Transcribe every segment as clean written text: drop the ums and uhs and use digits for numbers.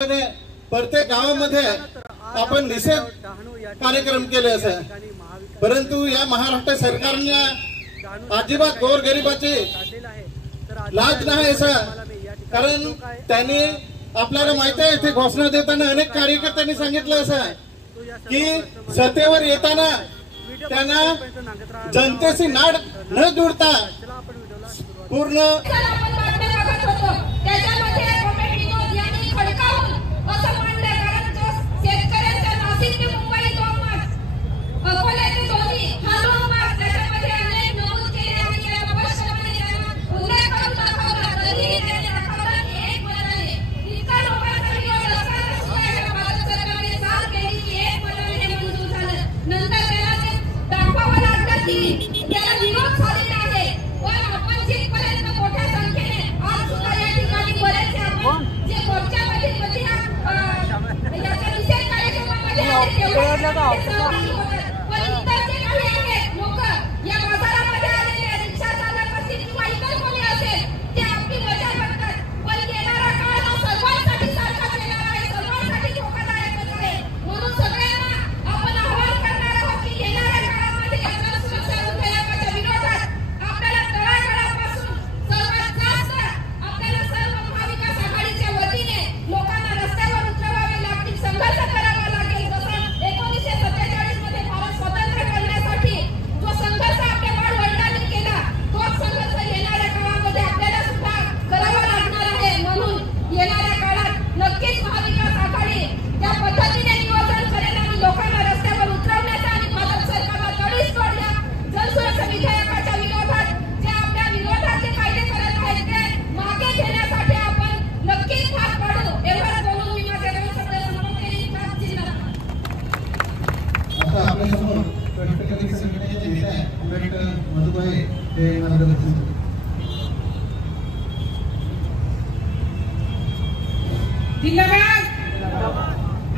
प्रत्येक गावामध्ये आपण निषेध कार्यक्रम केले असं, परंतु या महाराष्ट्र सरकारने अजिबात गोरगरिबाची लाज नाही असं, कारण त्यांनी आपल्याला माहिती आहे इथे घोषणा देताना अनेक कार्यकर्त्यांनी सांगितलं असं की सत्तेवर येताना त्यांना जनतेशी नाड न जुळता पूर्ण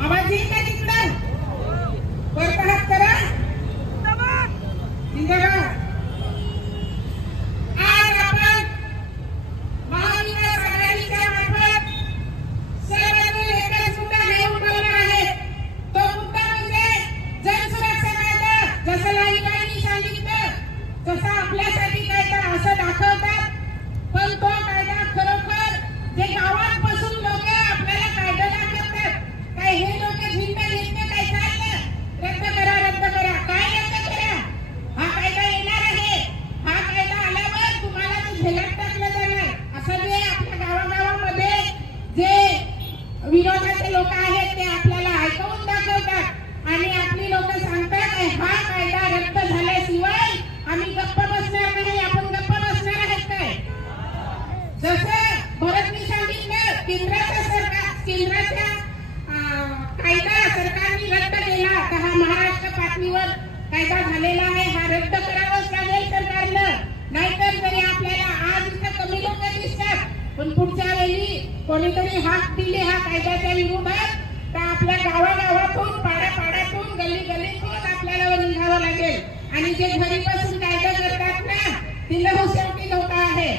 आवाज येईल का तिकडं? वरचा हात करा. जिंदाबाद. आज आपण महाविकास आघाडीच्या मार्फत सर्वांनी एकच मुद्दा घेऊन ठेवला आहे. तो मुद्दा म्हणजे जनसुरक्षा कायदा. जसं लाईबाईंनी सांगितलं तसं आपल्यासाठी कायदा असं दाखवतात, पण तो कायदा खरोखर जे गावांपासून लोक आपल्याला कायदा दाखवतात, काय हे लोक झिंडा घेतले काय चाललं रद्द करा रद्द करा, काय रद्द करा? हा कायदा येणार आहे, हा कायदा आल्यावर तुम्हाला तो झेलात टाकला जाणार असं जे आपल्या गावागावामध्ये जे विरोधाचे लोक आहेत ते आपल्याला ऐकवून दाखवतात आणि आपली लोक सांगतात हा कायदा रद्द झाल्याशिवाय आम्ही गप्प बसणार नाही. आपण गप्प बसणार आहेत काय? जसं भरतनी सांगितलं केंद्राचा कायदा सरकारने रद्द केला तर हा महाराष्ट्र पातळीवर कायदा झालेला आहे, हा रद्द करावाच लागेल सरकारनं. नाहीतर जरी आपल्याला आज इथं कमी लोक दिसतात पण पुढच्या वेळी कोणीतरी हाक दिले हा कायद्याच्या विरोधात तर आपल्या गावागावातून पाड्यापाड्यातून गल्लीगल्लीतून आपल्याला निघावं लागेल. आणि जे घरी बसून कायदा करतात ना तिला शेवटी लोक आहे,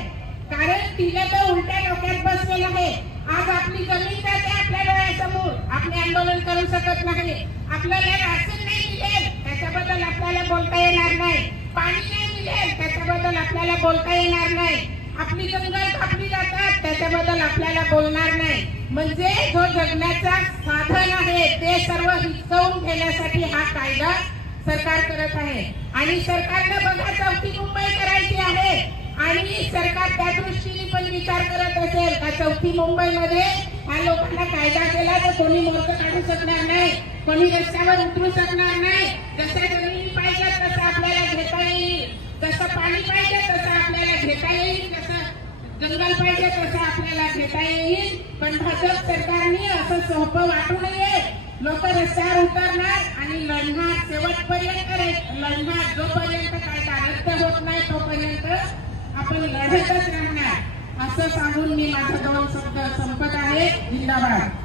कारण तिला तर उलट्या डोक्यात बसलेलं आहे. आज आपली जमीन जाते आपल्या डोळ्यासमोर, आपले आंदोलन करू शकत नाही. आपल्याला राशन नाही मिळेल त्याच्याबद्दल आपल्याला बोलता येणार नाही, पाणी नाही मिळेल त्याच्याबद्दल आपल्याला बोलता येणार नाही, आपली जंगल कापली जातात त्याच्याबद्दल आपल्याला बोलणार नाही. म्हणजे जो जगण्याचा साधन आहे ते सर्व हिसकावून घेण्यासाठी हा कायदा सरकार करत आहे. आणि सरकारनं बघा चौथी मुंबई करायची आहे आणि सरकार त्या दृष्टीने पण विचार करत असेल का चौथी मुंबईमध्ये ह्या लोकांना कायदा केला तर कोणी मोर्च काढू शकणार नाही, कोणी रस्त्यावर उतरू शकणार नाही. जसं जमिनी पाहिजे तसं आपल्याला घेता येईल, जसं पाणी पाहिजे तसं आपल्याला घेता येईल, जसं जंगल पाहिजे तसं आपल्याला घेता येईल. पण भाजप सरकारने असं सोपं वाटू नये. लोक रस्त्यावर उतरणार आणि लढणार, शेवटपर्यंत लढणार. जोपर्यंत कायदा रद्द होत नाही तोपर्यंत आपण लढतच राहणार असं सांगून मी माझे दोन शब्द संपत आहे. जिंदाबाद.